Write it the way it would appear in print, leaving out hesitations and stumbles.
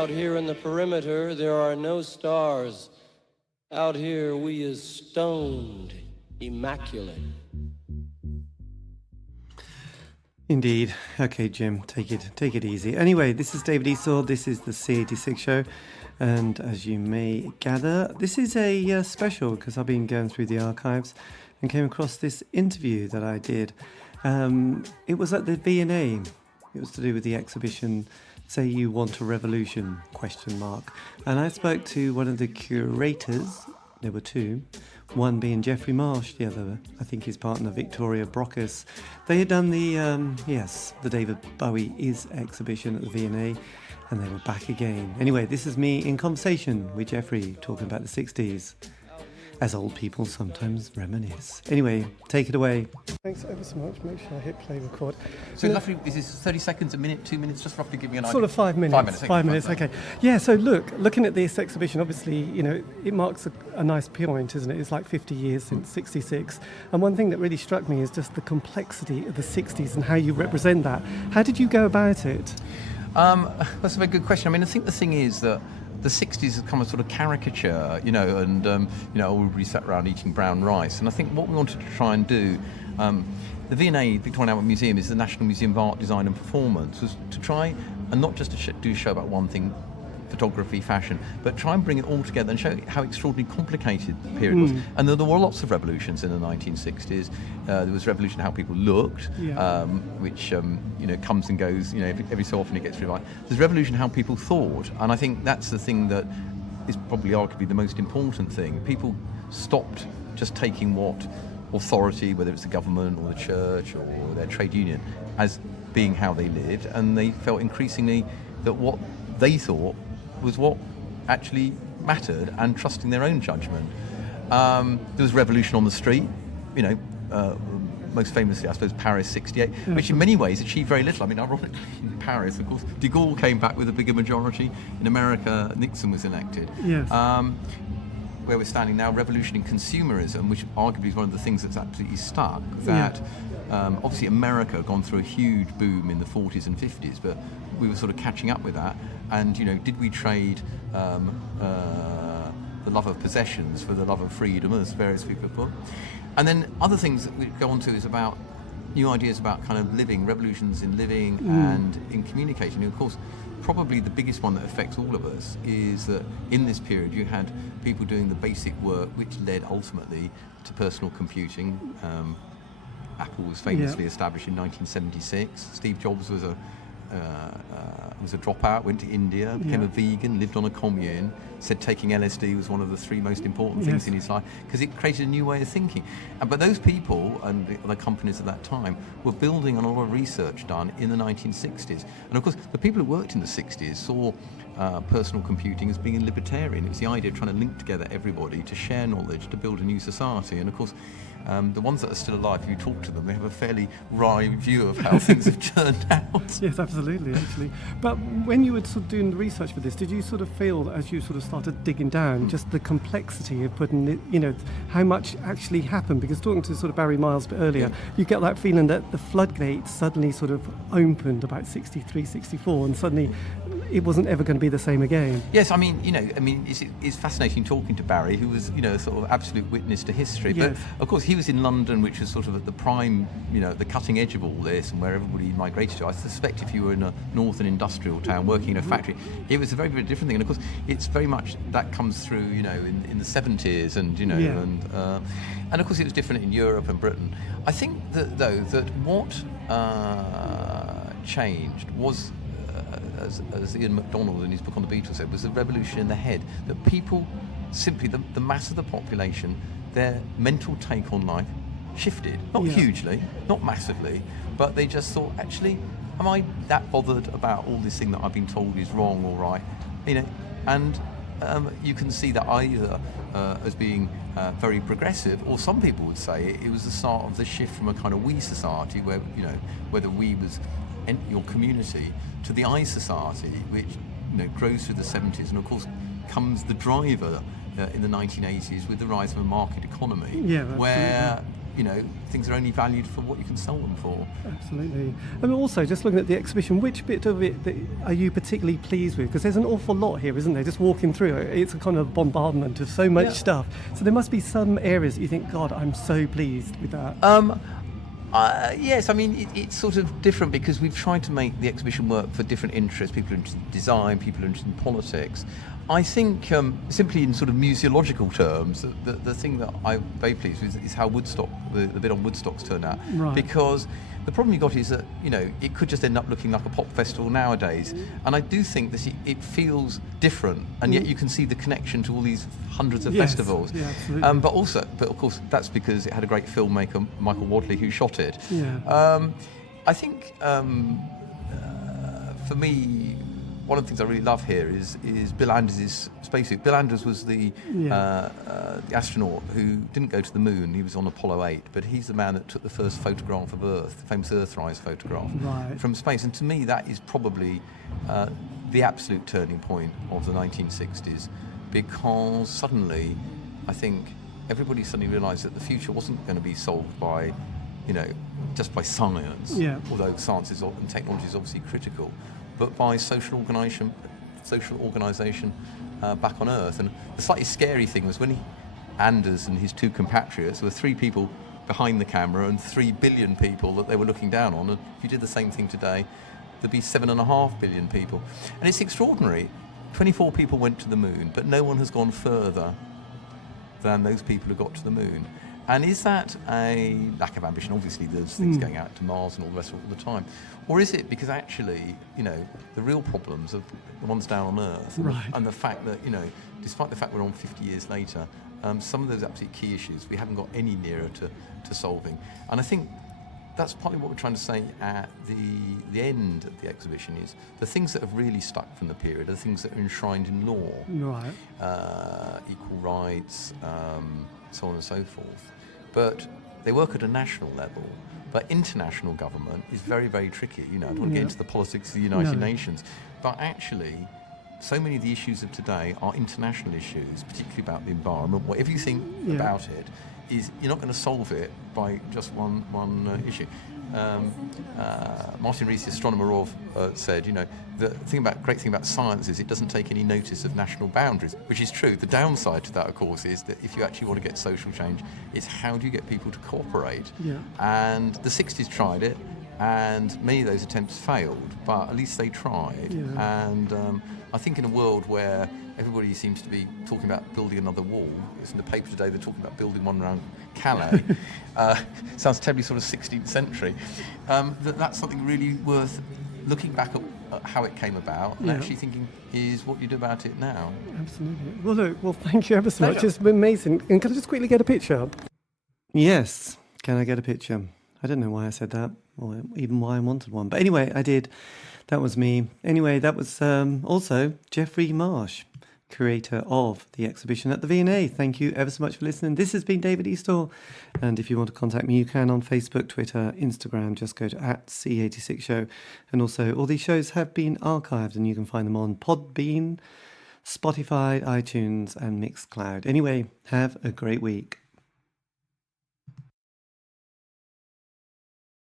Out here in the perimeter, there are no stars. Out here, we is stoned, immaculate. Indeed. Okay, Jim, take it easy. Anyway, this is David Eastaugh. This is the C86 show. And as you may gather, this is a special because I've been going through the archives and came across this interview that I did. It was at the V&A. It was to do with the exhibition Say You Want a Revolution, ? And I spoke to one of the curators. There were two. One being Geoffrey Marsh, the other, I think his partner, Victoria Brockus. They had done the David Bowie Is exhibition at the V&A, and they were back again. Anyway, this is me in conversation with Geoffrey, talking about the 60s, as old people sometimes reminisce. Anyway, take it away. Thanks ever so much. Make sure I hit play record. So roughly, is this 30 seconds, a minute, 2 minutes? Just roughly give me an idea. Sort of 5 minutes. 5 minutes. 5 minutes, okay. Yeah, so looking at this exhibition, obviously, you know, it marks a nice point, isn't it? It's like 50 years since 66. And one thing that really struck me is just the complexity of the 60s and how you represent that. How did you go about it? That's a very good question. I mean, I think the thing is that the 60s has become a sort of caricature, you know, and, everybody sat around eating brown rice. And I think what we wanted to try and do, the V&A, Victorian Albert Museum, is the National Museum of Art, Design and Performance, was to try, and not just to do a show about one thing, photography, fashion, but try and bring it all together and show how extraordinarily complicated the period was. And there were lots of revolutions in the 1960s. There was revolution how people looked, which comes and goes. You know, every so often it gets revived. There's revolution how people thought, and I think that's the thing that is probably arguably the most important thing. People stopped just taking what authority, whether it's the government or the church or their trade union, as being how they lived, and they felt increasingly that what they thought was what actually mattered, and trusting their own judgment. There was revolution on the street, you know, most famously, I suppose, Paris 68, which in many ways achieved very little. I mean, ironically, in Paris, of course, de Gaulle came back with a bigger majority. In America, Nixon was elected. Yes. Where we're standing now, revolution in consumerism, which arguably is one of the things that's absolutely stuck, that obviously America had gone through a huge boom in the 40s and 50s, but we were sort of catching up with that. And, you know, did we trade the love of possessions for the love of freedom, as various people put? And then other things that we go on to is about new ideas about kind of living, revolutions in living and in communicating. And of course, probably the biggest one that affects all of us is that in this period you had people doing the basic work which led ultimately to personal computing. Apple was famously established in 1976. Steve Jobs was a dropout, went to India, became a vegan, lived on a commune, said taking LSD was one of the three most important things in his life because it created a new way of thinking. But those people and the companies at that time were building on a lot of research done in the 1960s. And of course, the people who worked in the 60s saw personal computing as being libertarian. It was the idea of trying to link together everybody to share knowledge, to build a new society. And of course, the ones that are still alive, if you talk to them, they have a fairly wry view of how things have turned out. Yes, absolutely, actually. But when you were sort of doing the research for this, did you sort of feel, as you sort of started digging down, just the complexity of putting it, you know, how much actually happened? Because talking to sort of Barry Miles a bit earlier, you get that feeling that the floodgates suddenly sort of opened about 63, 64, and suddenly it wasn't ever going to be the same again. Yes, I mean, it's fascinating talking to Barry, who was, you know, sort of absolute witness to history. But of course, he was in London, which was sort of at the prime, you know, the cutting edge of all this, and where everybody migrated to. I suspect if you were in a northern industrial town working in a factory, it was a very, very different thing. And of course, it's very much that comes through, you know, in the 70s, and you know, and of course, it was different in Europe and Britain. I think that though that what changed was. As Ian MacDonald in his book on the Beatles said, was the revolution in the head, that people simply, the mass of the population, their mental take on life shifted. Not hugely, not massively, but they just thought, actually, am I that bothered about all this thing that I've been told is wrong or right? You know, and you can see that either as being very progressive, or some people would say it was the start of the shift from a kind of we society where, you know, where the we was your community, to the I society, which, you know, grows through the 70s, and of course comes the driver in the 1980s with the rise of a market economy, where, things are only valued for what you can sell them for. Absolutely. And also, just looking at the exhibition, which bit of it are you particularly pleased with? Because there's an awful lot here, isn't there? Just walking through it, it's a kind of bombardment of so much stuff. So there must be some areas that you think, God, I'm so pleased with that. Yes, I mean, it's sort of different because we've tried to make the exhibition work for different interests. People are interested in design, people are interested in politics. I think simply in sort of museological terms, the thing that I'm very pleased with is how Woodstock, the bit on Woodstock's turned out. Right. Because the problem you got is that, it could just end up looking like a pop festival nowadays. And I do think that it feels different, and yet you can see the connection to all these hundreds of festivals. Yeah, absolutely. But of course, that's because it had a great filmmaker, Michael Wadley, who shot it. Yeah. I think for me, one of the things I really love here is Bill Anders' spacesuit. Bill Anders was the astronaut who didn't go to the moon. He was on Apollo 8, but he's the man that took the first photograph of Earth, the famous Earthrise photograph from space. And to me, that is probably the absolute turning point of the 1960s, because suddenly, I think everybody suddenly realised that the future wasn't going to be solved by, just by science, although science and technology is obviously critical, but by social organisation back on Earth. And the slightly scary thing was when Anders and his two compatriots, there were 3 people behind the camera and 3 billion people that they were looking down on. And if you did the same thing today, there'd be 7.5 billion people. And it's extraordinary. 24 people went to the moon, but no one has gone further than those people who got to the moon. And is that a lack of ambition? Obviously, there's things going out to Mars and all the rest of it all the time. Or is it because actually, the real problems are the ones down on Earth? And the fact that, despite the fact we're on 50 years later, some of those absolute key issues we haven't got any nearer to solving. And I think that's partly what we're trying to say at the end of the exhibition is the things that have really stuck from the period are the things that are enshrined in law. Equal rights, so on and so forth. But they work at a national level. But international government is very, very tricky. I don't want to get into the politics of the United Nations. But actually, so many of the issues of today are international issues, particularly about the environment. Whatever you think about it, is you're not going to solve it by just one issue. Martin Rees, the astronomer of, said, the great thing about science is it doesn't take any notice of national boundaries, which is true. The downside to that, of course, is that if you actually want to get social change, it's how do you get people to cooperate? And the 60s tried it, and many of those attempts failed, but at least they tried. And I think in a world where everybody seems to be talking about building another wall, it's in the paper today, they're talking about building one around Calais. Sounds terribly sort of 16th century. That's something really worth looking back at how it came about and actually thinking is what you do about it now. Absolutely. Well, thank you ever so much. It's been amazing. And can I just quickly get a picture? Yes. Can I get a picture? I don't know why I said that, or even why I wanted one. But anyway, I did. That was me. Anyway, that was also Geoffrey Marsh, curator of the exhibition at the V&A. Thank you ever so much for listening. This has been David Eastaugh, and if you want to contact me, you can on Facebook, Twitter, Instagram. Just go to @C86show, and also all these shows have been archived, and you can find them on Podbean, Spotify, iTunes, and Mixcloud. Anyway, have a great week.